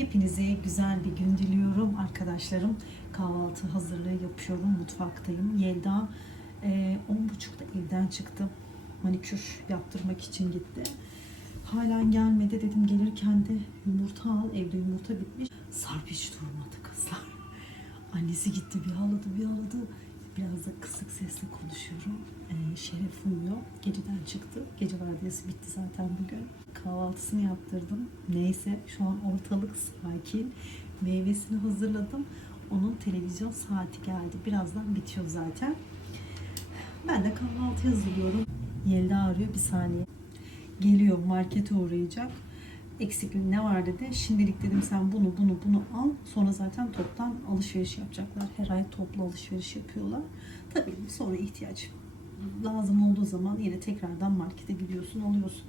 Hepinize güzel bir gün diliyorum arkadaşlarım. Kahvaltı hazırlığı yapıyorum. Mutfaktayım. Yelda e, 10.30'da evden çıktı. Manikür yaptırmak için gitti. Halen gelmedi dedim gelirken de yumurta al. Evde yumurta bitmiş. Sarp hiç durmadı kızlar. Annesi gitti bir ağladı bir ağladı. Biraz da kısık sesle konuşuyorum. Ee, Şeref uyuyor. Geceden çıktı. Gece vardiyası bitti zaten bugün. Kahvaltısını yaptırdım. Neyse şu an ortalık sakin. Meyvesini hazırladım. Onun televizyon saati geldi. Birazdan bitiyor zaten. Ben de kahvaltı hazırlıyorum. Yelda arıyor bir saniye. Geliyor markete uğrayacak. Eksikliğin ne var dedi. Şimdilik dedim sen bunu bunu bunu al. Sonra zaten toptan alışveriş yapacaklar. Her ay toplu alışveriş yapıyorlar. Tabii sonra ihtiyaç lazım olduğu zaman yine tekrardan markete gidiyorsun alıyorsun.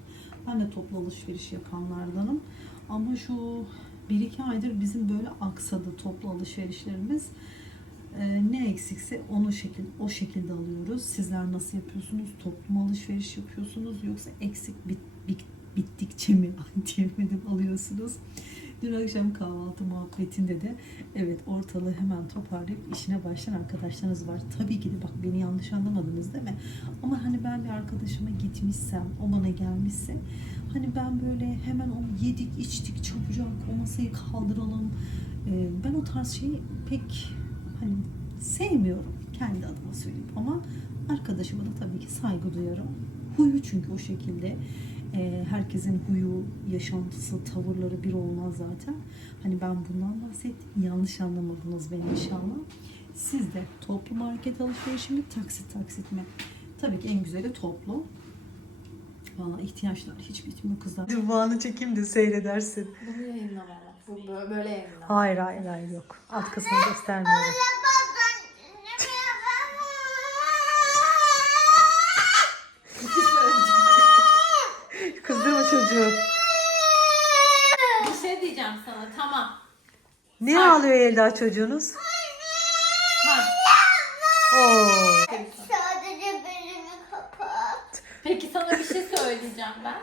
Ben de toplu alışveriş yapanlardanım. Ama şu bir iki aydır bizim böyle aksadı toplu alışverişlerimiz. Ee, ne eksikse onu şekil o şekilde alıyoruz. Sizler nasıl yapıyorsunuz? Toplu mu alışveriş yapıyorsunuz yoksa eksik bit, bit- bittikçe mi diyemedim alıyorsunuz? Dün akşam kahvaltı muhabbetinde de evet ortalığı hemen toparlayıp işine başlayan arkadaşlarınız var. Tabii ki de bak beni yanlış anlamadınız değil mi? Ama hani ben bir arkadaşıma gitmişsem, o bana gelmişse hani ben böyle hemen o yedik içtik çabucak o masayı kaldıralım. Ee, ben o tarz şeyi pek hani sevmiyorum kendi adıma söyleyeyim ama arkadaşıma da tabii ki saygı duyarım. Huyu çünkü o şekilde. Ee, herkesin huyu, yaşantısı, tavırları bir olmaz zaten. Hani ben bundan bahsettim. Yanlış anlamadınız beni inşallah. Siz de toplu market alışverişi mi, taksit taksit mi? Tabii ki en güzeli toplu. Valla ihtiyaçlar hiç bitmiyor kızlar. Dumanı çekeyim de seyredersin. Bunu yayınlamam. Bu bö- böyle yayınlamam. Hayır hayır hayır yok. Alt kısmını göstermiyorum. Çocuğu. Bir şey diyeceğim sana. Tamam. Niye ağlıyor Elda çocuğunuz? Tamam. Oo. Sadece belini kapat. Peki sana bir şey söyleyeceğim ben.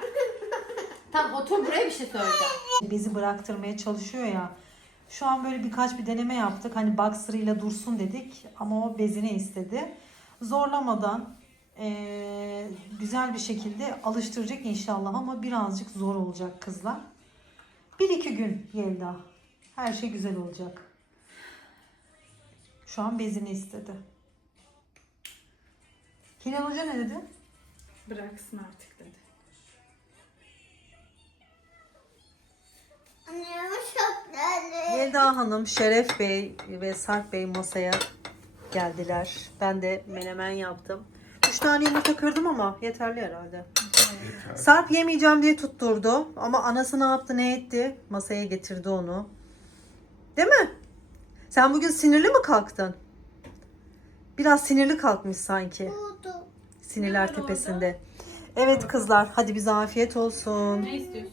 Tamam otur buraya bir şey söyleyeceğim. Bizi bıraktırmaya çalışıyor ya. Şu an böyle birkaç bir deneme yaptık. Hani boxer'ıyla dursun dedik ama o bezini istedi. Zorlamadan eee, güzel bir şekilde alıştıracak inşallah ama birazcık zor olacak kızlar. Bir iki gün Yelda. Her şey güzel olacak. Şu an bezini istedi. Hilal Hoca ne dedi? Bıraksın artık dedi. Yelda Hanım, Şeref Bey ve Sarp Bey masaya geldiler. Ben de menemen yaptım. Üç tane yumurta kırdım ama yeterli herhalde. Sarp yemeyeceğim diye tutturdu. Ama anası ne yaptı ne etti? Masaya getirdi onu. Değil mi? Sen bugün sinirli mi kalktın? Biraz sinirli kalkmış sanki. Oldu. Sinirler tepesinde. Evet kızlar hadi bize afiyet olsun. Ne istiyorsun?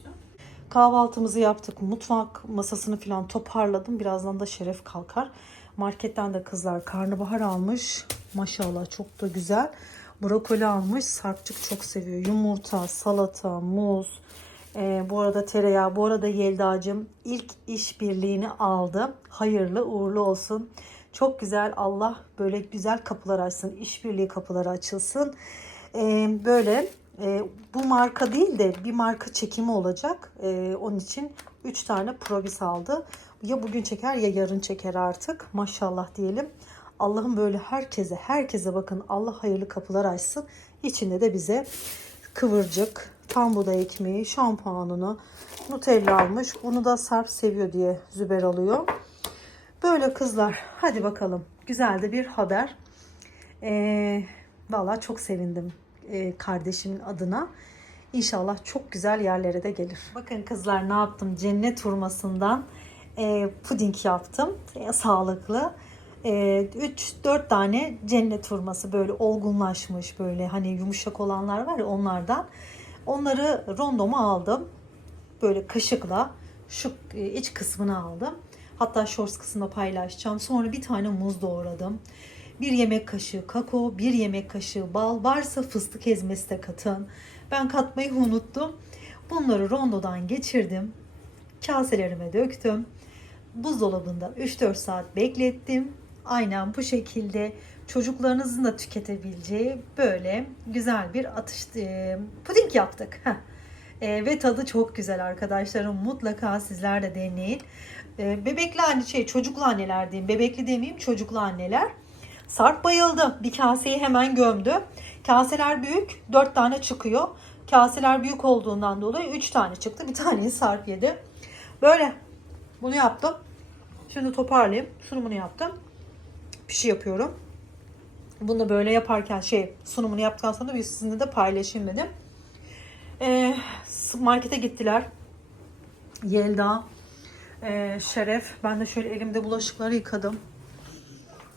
Kahvaltımızı yaptık. Mutfak masasını falan toparladım. Birazdan da Şeref kalkar. Marketten de kızlar karnabahar almış. Maşallah çok da güzel. Brokoli almış. Sarpçık çok seviyor. Yumurta, salata, muz. Ee, bu arada tereyağı. Bu arada Yelda'cığım ilk işbirliğini aldı. Hayırlı uğurlu olsun. Çok güzel. Allah böyle güzel kapılar açsın. İşbirliği kapıları açılsın. Ee, böyle e, bu marka değil de bir marka çekimi olacak. Ee, onun için 3 tane probis aldı. Ya bugün çeker ya yarın çeker artık. Maşallah diyelim. Allah'ım böyle herkese herkese bakın Allah hayırlı kapılar açsın. İçinde de bize kıvırcık, tam buğday ekmeği, şampuanını, Nutella almış. Bunu da Sarp seviyor diye Züber alıyor. Böyle kızlar. Hadi bakalım. Güzel de bir haber. Ee, Valla çok sevindim e, kardeşimin adına. İnşallah çok güzel yerlere de gelir. Bakın kızlar ne yaptım? Cennet hurmasından e, puding yaptım. E, sağlıklı. 3-4 tane cennet hurması böyle olgunlaşmış böyle hani yumuşak olanlar var ya onlardan. Onları rondoma aldım. Böyle kaşıkla şu e, iç kısmını aldım. Hatta shorts kısmında paylaşacağım. Sonra bir tane muz doğradım. Bir yemek kaşığı kakao, bir yemek kaşığı bal, varsa fıstık ezmesi de katın. Ben katmayı unuttum. Bunları rondodan geçirdim. Kaselerime döktüm. Buzdolabında 3-4 saat beklettim. Aynen bu şekilde çocuklarınızın da tüketebileceği böyle güzel bir atış e, puding yaptık. E, ve tadı çok güzel arkadaşlarım. Mutlaka sizler de deneyin. E, bebekli anne şey çocuklu anneler diyeyim. Bebekli demeyeyim çocuklu anneler. Sarp bayıldı. Bir kaseyi hemen gömdü. Kaseler büyük. 4 tane çıkıyor. Kaseler büyük olduğundan dolayı 3 tane çıktı. Bir taneyi Sarp yedi. Böyle. Bunu yaptım. Şimdi toparlayayım. Sunumunu yaptım. Pişi yapıyorum. Bunu da böyle yaparken şey sunumunu yaptıktan sonra bir sizinle de paylaşayım dedim. Ee, markete gittiler. Yelda, ee, Şeref. Ben de şöyle elimde bulaşıkları yıkadım.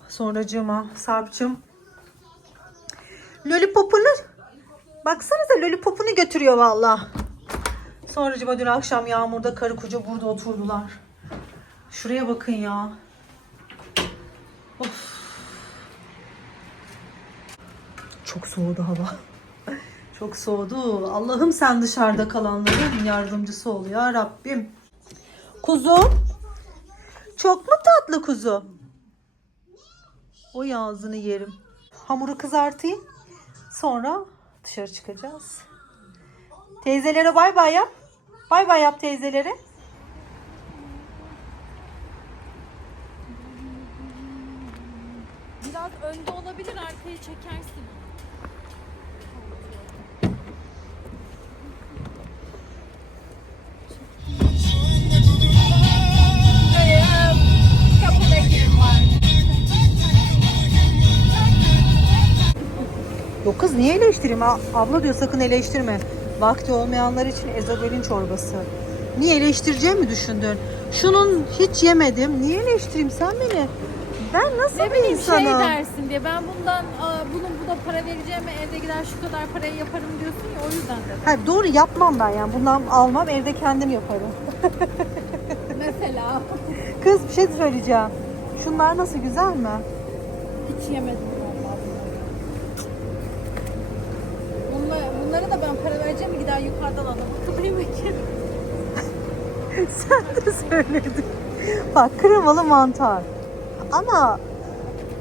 Sonracığıma Sarp'cığım Lollipop'unu baksanıza lollipop'unu götürüyor valla. Sonracığıma dün akşam yağmurda karı koca burada oturdular. Şuraya bakın ya. Çok soğudu hava. Çok soğudu. Allah'ım sen dışarıda kalanların yardımcısı ol ya Rabbim. Kuzu. Çok mu tatlı kuzu? O ağzını yerim. Hamuru kızartayım. Sonra dışarı çıkacağız. Teyzelere bay bay yap. Bay bay yap teyzelere. Biraz önde olabilir arkayı çekersin. Yok kız niye eleştireyim? Abla diyor sakın eleştirme. Vakti olmayanlar için ezogelin çorbası. Niye eleştireceğimi mi düşündün? Şunun hiç yemedim. Niye eleştireyim sen beni? Ben nasıl Ne bir bileyim insanım? şey dersin diye. Ben bundan aa, bunun buna para vereceğime evde gider şu kadar parayı yaparım diyorsun ya o yüzden dedim. Hayır, doğru yapmam ben yani. Bundan almam evde kendim yaparım. Mesela Kız bir şey söyleyeceğim. Şunlar nasıl güzel mi? hiç yemedim vallahi. Bunlara da ben para vereceğim mi gider yukarıdan alırım. Kılayım bakayım. Sen de söyledin. Bak kremalı mantar. Ama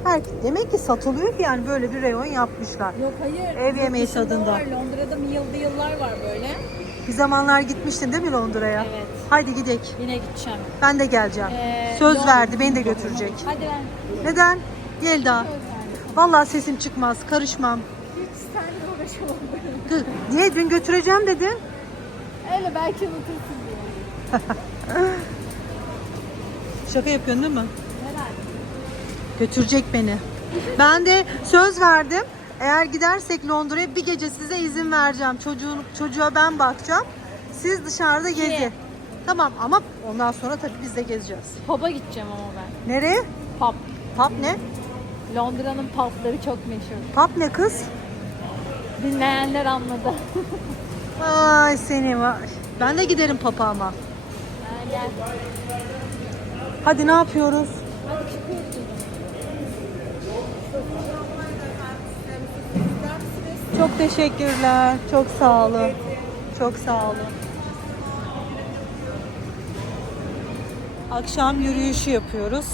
belki demek ki satılıyor ki yani böyle bir reyon yapmışlar. Yok hayır. Ev yemeği tadında. Var. Londra'da yılda yıllar var böyle. Bir zamanlar gitmiştin değil mi Londra'ya? Evet. Haydi gidelim. Yine gideceğim. Ben de geleceğim. Ee, Söz Lon- verdi beni de götürecek. Hadi ben Neden? Söz verdim. Vallahi sesim çıkmaz. Karışmam. Hiç seninle uğraşamam. Niye? Dün götüreceğim dedi. Öyle belki unutursun diye. Şaka yapıyorsun değil mi? Götürecek beni. Ben de söz verdim. Eğer gidersek Londra'ya bir gece size izin vereceğim. Çocuğun, çocuğa ben bakacağım. Siz dışarıda gezi. Tamam ama ondan sonra tabii biz de gezeceğiz. Pub'a gideceğim ama ben. Nereye? Pub. Pub ne? Londra'nın pubları çok meşhur. Pub ne kız? Dinleyenler anladı. Ay seni var. Ben de giderim pub'a ama. Ha, gel. Hadi ne yapıyoruz? Hadi çıkıyoruz. Çok teşekkürler. Çok sağ olun. Çok sağ olun. Akşam yürüyüşü yapıyoruz.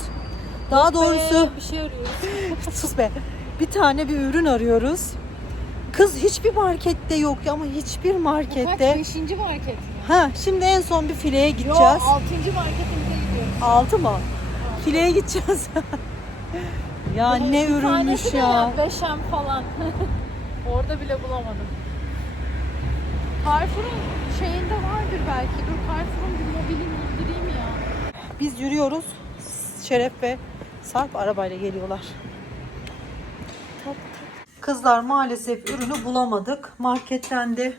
Daha doğrusu bir şey arıyoruz. sus be. Bir tane bir ürün arıyoruz. Kız hiçbir markette yok ama hiçbir Kaç? markette. Beşinci market mi? Ha şimdi en son bir fileye Yo, gideceğiz. altıncı marketimize gidiyoruz. Altı mı? Fileye gideceğiz. ya ne Bir ürünmüş tanesi de ya. Beşem falan. Orada bile bulamadım. Carrefour'un şeyinde vardır belki. Dur Carrefour'un bir mobilini indireyim ya. Biz yürüyoruz. Şeref ve Sarp arabayla geliyorlar. Kızlar maalesef ürünü bulamadık. Marketten de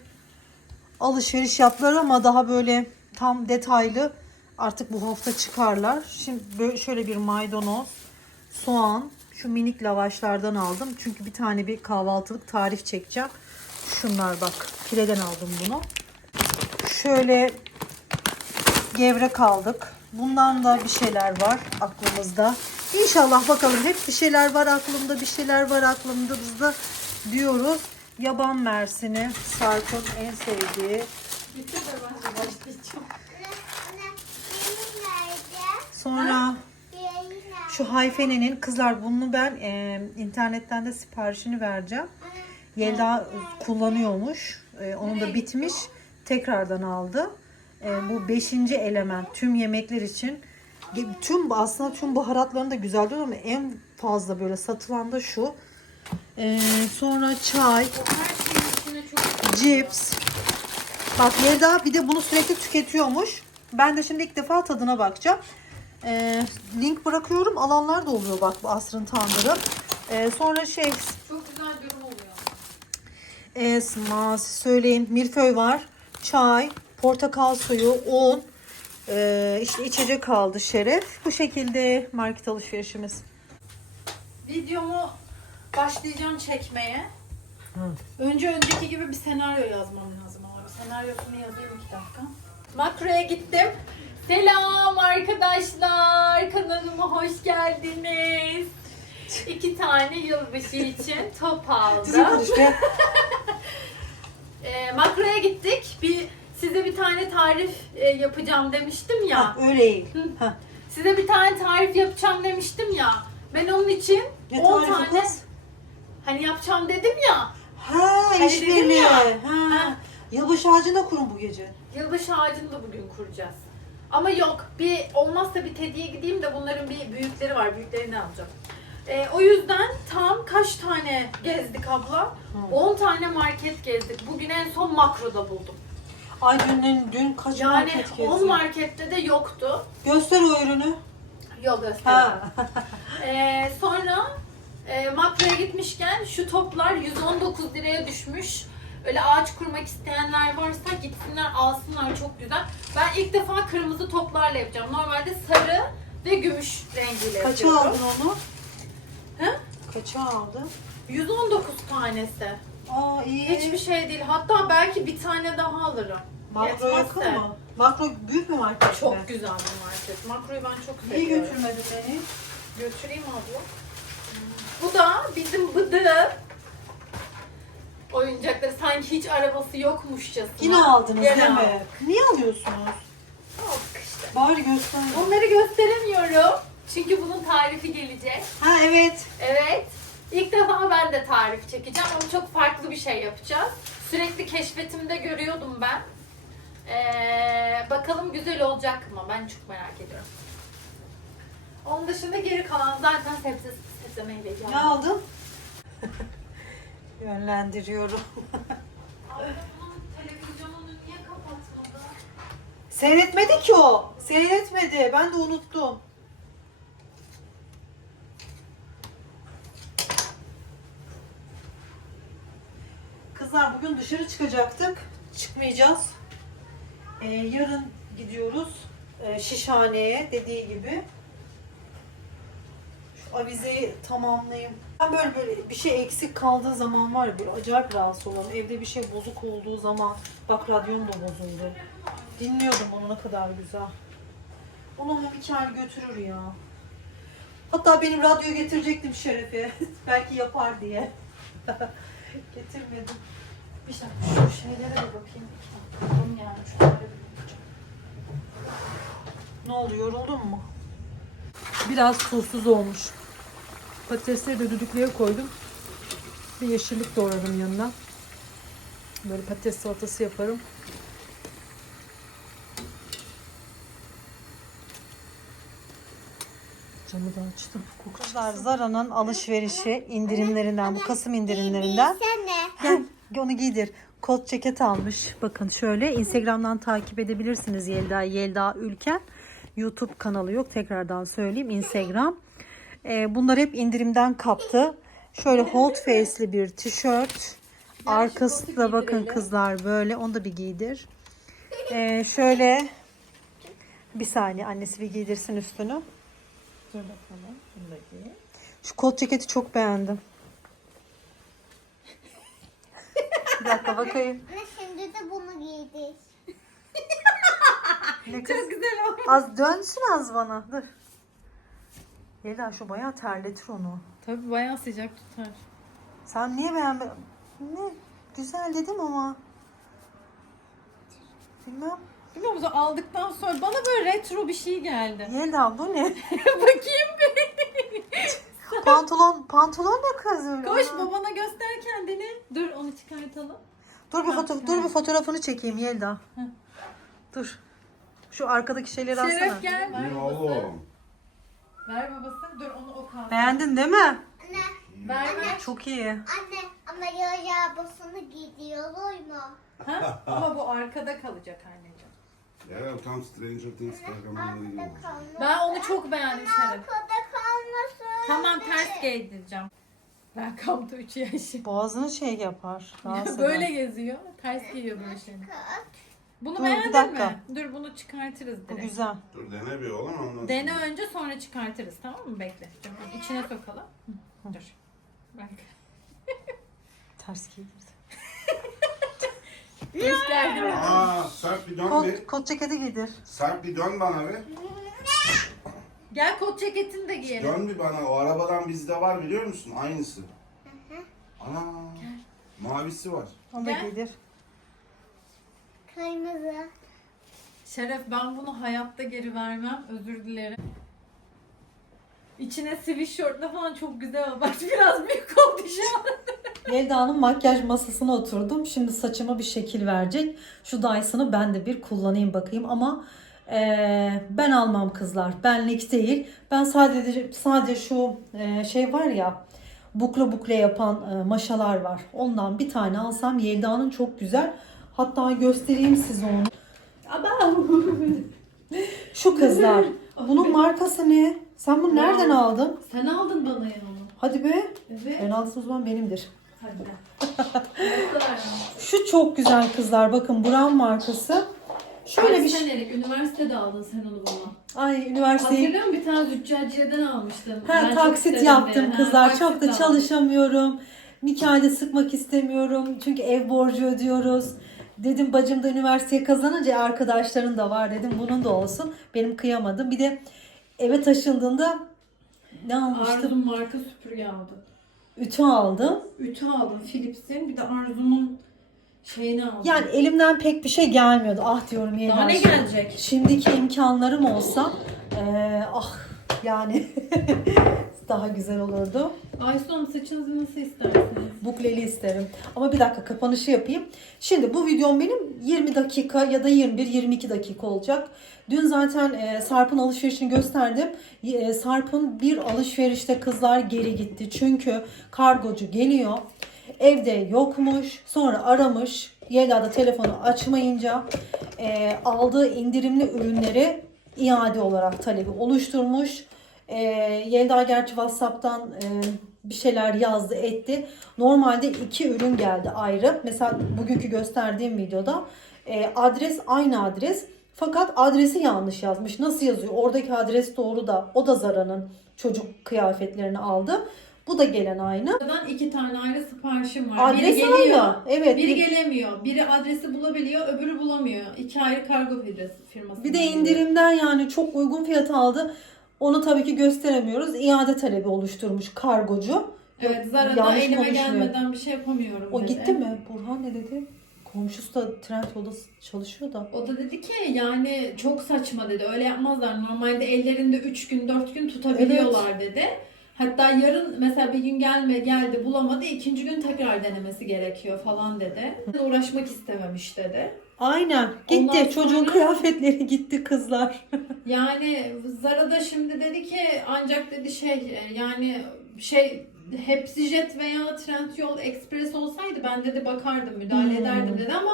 alışveriş yaptılar ama daha böyle tam detaylı artık bu hafta çıkarlar. Şimdi böyle şöyle bir maydanoz, soğan, şu minik lavaşlardan aldım. Çünkü bir tane bir kahvaltılık tarif çekeceğim. Şunlar bak. Fileden aldım bunu. Şöyle gevrek aldık. Bundan da bir şeyler var aklımızda. İnşallah bakalım hep bir şeyler var aklımda, bir şeyler var aklımda diyoruz. Yaban mersini Sarp'ın en sevdiği. Sonra. Şu Hayfene'nin kızlar bunu ben e, internetten de siparişini vereceğim. Yelda kullanıyormuş. E, onun da bitmiş. Tekrardan aldı. E, bu beşinci element tüm yemekler için. Tüm aslında tüm baharatların da güzel diyor ama en fazla böyle satılan da şu. E, sonra çay, cips. Bak Yelda bir de bunu sürekli tüketiyormuş. Ben de şimdi ilk defa tadına bakacağım. Ee, link bırakıyorum. Alanlar da oluyor bak bu asrın tandırı. Ee, sonra şey çok güzel durum oluyor. esma söyleyeyim milföy var. Çay, portakal suyu, un. Ee, işte içecek kaldı şeref. Bu şekilde market alışverişimiz. Videomu başlayacağım çekmeye. Önce önceki gibi bir senaryo yazmam lazım ama senaryosunu yazayım iki dakika. Makroya gittim. Selam arkadaşlar. Kanalıma hoş geldiniz. İki tane yılbaşı için top aldım. E, makroya gittik. Bir size bir tane tarif e, yapacağım demiştim ya. Ha, öyle iyi. Ha, Size bir tane tarif yapacağım demiştim ya. Ben onun için ne 10 tarifi tane kız? hani yapacağım dedim ya. Ha Hani işbirliği. Ha. Ha. Yılbaşı ağacına kurun bu gece. Yılbaşı ağacını da bugün kuracağız. Ama yok bir olmazsa bir Teddy'ye gideyim de bunların bir büyükleri var. Büyüklerini alacağım. Ee, o yüzden tam kaç tane gezdik abla? 10 tane market gezdik. Bugün en son makroda buldum. Ay dün, dün kaç Yani market 10 gezdin? markette de yoktu. Göster o ürünü. Yol gösteremem. Ee, sonra e, makroya gitmişken şu toplar 119 liraya düşmüş. Öyle ağaç kurmak isteyenler varsa gitsinler alsınlar çok güzel. Ben ilk defa kırmızı toplarla yapacağım. Normalde sarı ve gümüş rengiyle Kaça yapıyorum. aldın onu? He? Kaça aldın? 119 tanesi. Aa iyi. Hiçbir şey değil. Hatta belki bir tane daha alırım. Makro yakın Yetmezse. mı? Makro büyük mü market? Çok güzel bir market. Makroyu ben çok Niye seviyorum. götürmedin beni? Götüreyim abla. Bu da bizim bıdı. Oyuncakları sanki hiç arabası yokmuşçasına. Yine aldınız Gene değil mi? Niye alıyorsunuz? Aldık işte. Bari göster. Onları gösteremiyorum. Çünkü bunun tarifi gelecek. Ha evet. Evet. İlk defa ben de tarif çekeceğim ama çok farklı bir şey yapacağız. Sürekli keşfetimde görüyordum ben. Ee, bakalım güzel olacak mı? Ben çok merak ediyorum. Onun dışında geri kalan zaten sebze, sebze meyve Ne aldın? Yönlendiriyorum. Seyretmedi ki o. Seyretmedi. Ben de unuttum. Kızlar bugün dışarı çıkacaktık. Çıkmayacağız. Ee, yarın gidiyoruz. Ee, şişhaneye dediği gibi. Şu avizeyi tamamlayayım. Ben böyle böyle bir şey eksik kaldığı zaman var ya böyle acayip rahatsız olurum. Evde bir şey bozuk olduğu zaman bak radyom da bozuldu. Dinliyordum onu ne kadar güzel. Onu ama Mikael götürür ya. Hatta benim radyo getirecektim Şeref'e. Belki yapar diye. Getirmedim. Bir dakika şu şeylere de bakayım. İki dakika. Yani. Ne oldu yoruldun mu? Biraz tuzsuz olmuş. Patatesleri de düdüklüğe koydum. Bir yeşillik doğradım yanına. Böyle patates salatası yaparım. Camı da açtım. Kızlar Zara'nın alışverişi indirimlerinden bu Kasım indirimlerinden. Gel onu giydir. Kot ceket almış. Bakın şöyle Instagram'dan takip edebilirsiniz Yelda Yelda Ülken. YouTube kanalı yok. Tekrardan söyleyeyim. Instagram. Ee, bunlar hep indirimden kaptı. Şöyle hold face'li bir tişört. Arkası da bakın kızlar böyle. Onu da bir giydir. Ee, şöyle bir saniye annesi bir giydirsin üstünü. Dur bakalım. Bunu da giy. Şu kot ceketi çok beğendim. bir dakika bakayım. Ve şimdi de bunu giydik. Ne kız? Çok güzel olmuş. Az dönsün az bana. Dur. Yelda şu bayağı terletir onu. Tabii bayağı sıcak tutar. Sen niye beğenmedin? Ne? Güzel dedim ama. Bilmem. Biliyor musun aldıktan sonra bana böyle retro bir şey geldi. Yelda bu ne? Bakayım pantolon pantolon ne kız öyle? Koş Aa. babana göster kendini. Dur onu çıkartalım. Dur bir foto dur bir fotoğrafını çekeyim Yelda. Dur. Şu arkadaki şeyleri alsana. Şeref gel. Ne babası. oğlum? Ver babası. Dur onu o kalsın. Beğendin değil mi? Anne, Ver ver. Çok iyi. anne ama yol arabasını gidiyor olur mu? Ha? Ama bu arkada kalacak anneciğim. Yeah, come Stranger Things gibi. Arkada kalmasın. Ben onu çok beğendim Şeref. Arkada kalmasın. Tamam ters giydireceğim. Ben kampta 3 yaşım. Boğazını şey yapar. rahatsız böyle geziyor. Ters giyiyor böyle şeyini. Bunu Dur, bir beğendin dakika. mi? Dur bunu çıkartırız Bu direkt. güzel. Dur dene bir oğlum ondan Dene sonra. önce sonra çıkartırız tamam mı? Bekle. Dur, içine sokalım. Dur. Bak. Ters giydirdi. Hoş geldin. Aa Sarp bir dön bir. Kot, kot ceketi giydir. Sarp bir dön bana bir. Gel kot ceketini de giyelim. Dön bir bana. O arabadan bizde var biliyor musun? Aynısı. Ana. Mavisi var. Onu da Gel. giydir. Kırmızı. Şeref ben bunu hayatta geri vermem. Özür dilerim. İçine sweatshirtle falan çok güzel oldu. Bak biraz büyük oldu şu an. Yelda'nın makyaj masasına oturdum. Şimdi saçıma bir şekil verecek. Şu Dyson'ı ben de bir kullanayım bakayım ama eee, ben almam kızlar. Benlik değil. Ben sadece sadece şu eee, şey var ya bukle bukle yapan eee, maşalar var. Ondan bir tane alsam Yelda'nın çok güzel. Hatta göstereyim size onu. Şu kızlar. Bunun markası ne? Sen bunu nereden aldın? Sen aldın bana ya onu. Hadi be. Evet. Ben aldım o zaman benimdir. Hadi. Kadar Şu çok güzel kızlar. Bakın Brown markası. Şöyle bir şey. senelik üniversitede aldın sen onu bana. Ay üniversiteyi Hatırlıyor musun? Bir tane züccaciyeden almıştın. ha, Ben çok taksit istedim yaptım diye. Ha, kızlar. taksit Çok da aldım. çalışamıyorum. Bir ayda sıkmak istemiyorum. Çünkü ev borcu ödüyoruz. Dedim bacım da üniversiteye kazanınca arkadaşların da var dedim. Bunun da olsun. Benim kıyamadım. Bir de eve taşındığında ne almıştım? Arzu'nun marka süpürge aldı. Ütü aldım. Ütü aldım Philips'in. Bir de Arzu'nun şeyini aldım. Yani elimden pek bir şey gelmiyordu. Ah diyorum yeniden. Daha ne şimdi- gelecek? Şimdiki imkanlarım olsa eee, ah yani daha güzel olurdu. Ayson saçınızı nasıl istersiniz? Bukleli isterim. Ama bir dakika kapanışı yapayım. Şimdi bu videom benim 20 dakika ya da 21-22 dakika olacak. Dün zaten e, Sarp'ın alışverişini gösterdim. E, Sarp'ın bir alışverişte kızlar geri gitti. Çünkü kargocu geliyor. Evde yokmuş. Sonra aramış. Yelda da telefonu açmayınca e, aldığı indirimli ürünleri iade olarak talebi oluşturmuş. E, Yelda gerçi WhatsApp'tan e, bir şeyler yazdı etti. Normalde iki ürün geldi ayrı. Mesela bugünkü gösterdiğim videoda e, adres aynı adres. Fakat adresi yanlış yazmış. Nasıl yazıyor? Oradaki adres doğru da o da Zara'nın çocuk kıyafetlerini aldı. Bu da gelen aynı. Buradan iki tane ayrı siparişim var. Adres Biri geliyor. aynı. Evet. Biri bir- gelemiyor. Biri adresi bulabiliyor, öbürü bulamıyor. İki ayrı kargo firması. Bir de indirimden yani çok uygun fiyata aldı. Onu tabii ki gösteremiyoruz. İade talebi oluşturmuş kargocu. Evet Zara'da Yanlış elime konuşmuyor. gelmeden bir şey yapamıyorum O dedi. gitti mi? Burhan ne dedi? Komşusu da Trendyol'da çalışıyor da. O da dedi ki yani çok saçma dedi. Öyle yapmazlar. Normalde ellerinde 3 gün 4 gün tutabiliyorlar dedi. Hatta yarın mesela bir gün gelme geldi bulamadı. ikinci gün tekrar denemesi gerekiyor falan dedi. Uğraşmak istememiş dedi. Aynen. Gitti. Ondan Çocuğun sonra- kıyafetleri gitti kızlar. Yani Zara da şimdi dedi ki ancak dedi şey e, yani şey hepsi jet veya Trendyol Express olsaydı ben dedi bakardım müdahale Hmm. ederdim dedi ama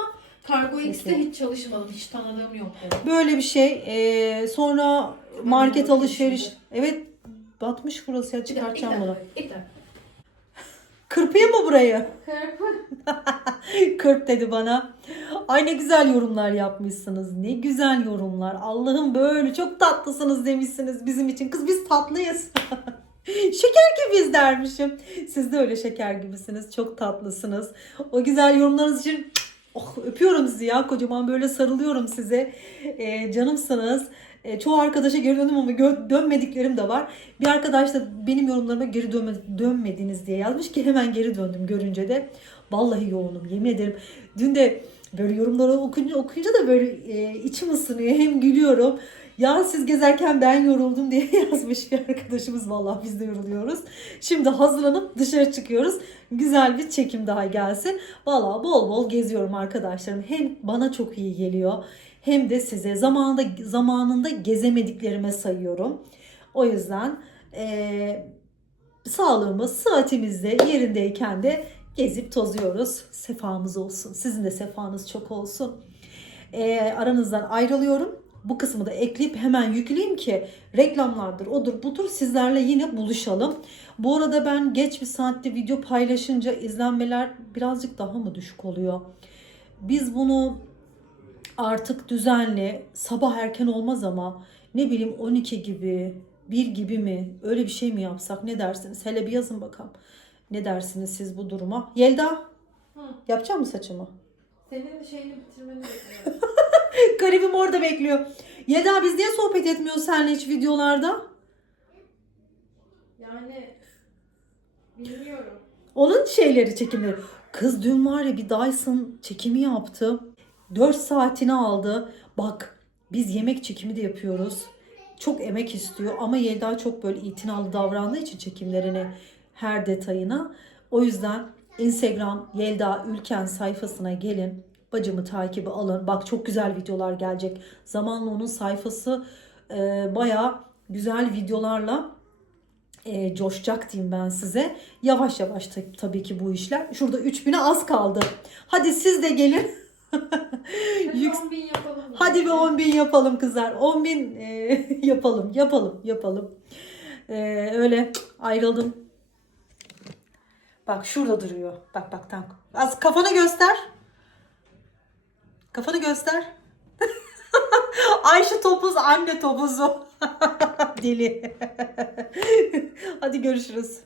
Cargo X'te hiç çalışmadım hiç tanıdığım yok dedi. Böyle bir şey. Ee, sonra market bakayım alışveriş. şimdi. Evet. Batmış burası ya çıkartacağım bunu. Kırpayım mı burayı? Kırp dedi bana. Ay ne güzel yorumlar yapmışsınız. Ne güzel yorumlar. Allah'ım böyle çok tatlısınız demişsiniz bizim için. Kız biz tatlıyız. şeker gibiyiz dermişim. Siz de öyle şeker gibisiniz. Çok tatlısınız. O güzel yorumlarınız için oh, öpüyorum sizi ya. Kocaman böyle sarılıyorum size. Ee, canımsınız. Ee, çoğu arkadaşa geri döndüm ama gö- dönmediklerim de var. Bir arkadaş da benim yorumlarıma geri dönme- dönmediniz diye yazmış ki hemen geri döndüm görünce de. Vallahi yoğunum yemin ederim. Dün de Böyle yorumları okuyunca, okuyunca da böyle e, içim ısınıyor. Hem gülüyorum. Ya siz gezerken ben yoruldum diye yazmış bir arkadaşımız. Vallahi biz de yoruluyoruz. Şimdi hazırlanıp dışarı çıkıyoruz. Güzel bir çekim daha gelsin. Vallahi bol bol geziyorum arkadaşlarım. Hem bana çok iyi geliyor hem de size zamanında zamanında gezemediklerime sayıyorum. O yüzden eee sağlığımız, sıhhatimiz de yerindeyken de gezip tozuyoruz. Sefamız olsun. Sizin de sefanız çok olsun. Eee, aranızdan ayrılıyorum. Bu kısmı da ekleyip hemen yükleyeyim ki reklamlardır, odur budur sizlerle yine buluşalım. Bu arada ben geç bir saatte video paylaşınca izlenmeler birazcık daha mı düşük oluyor? Biz bunu artık düzenli sabah erken olmaz ama ne bileyim 12 gibi 1 gibi mi öyle bir şey mi yapsak ne dersiniz? Hele bir yazın bakalım. Ne dersiniz siz bu duruma? Yelda Hı. yapacak mı saçımı? Senin şeyini bitirmeni bekliyorum. Garibim orada bekliyor. Yelda biz niye sohbet etmiyoruz seninle hiç videolarda? yani bilmiyorum. Onun şeyleri çekimleri. Kız dün var ya bir Dyson çekimi yaptı. 4 saatini aldı. Bak biz yemek çekimi de yapıyoruz. Çok emek istiyor ama Yelda çok böyle itinalı davrandığı için çekimlerine her detayına. O yüzden Instagram Yelda Ülken sayfasına gelin. Bacımı takibi alın. Bak çok güzel videolar gelecek. Zamanla onun sayfası e, bayağı güzel videolarla e, coşacak diyeyim ben size. Yavaş yavaş ta- tabii ki bu işler. Şurada 3000'e az kaldı. Hadi siz de gelin. Yük- 10 bin yapalım. Hadi bir 10 bin yapalım kızlar. 10 bin e, yapalım, yapalım, yapalım. E, öyle ayrıldım. Bak şurada duruyor. Bak bak tam. Az kafanı göster. Kafanı göster. Ayşe topuz, anne topuzu. Deli. Hadi görüşürüz.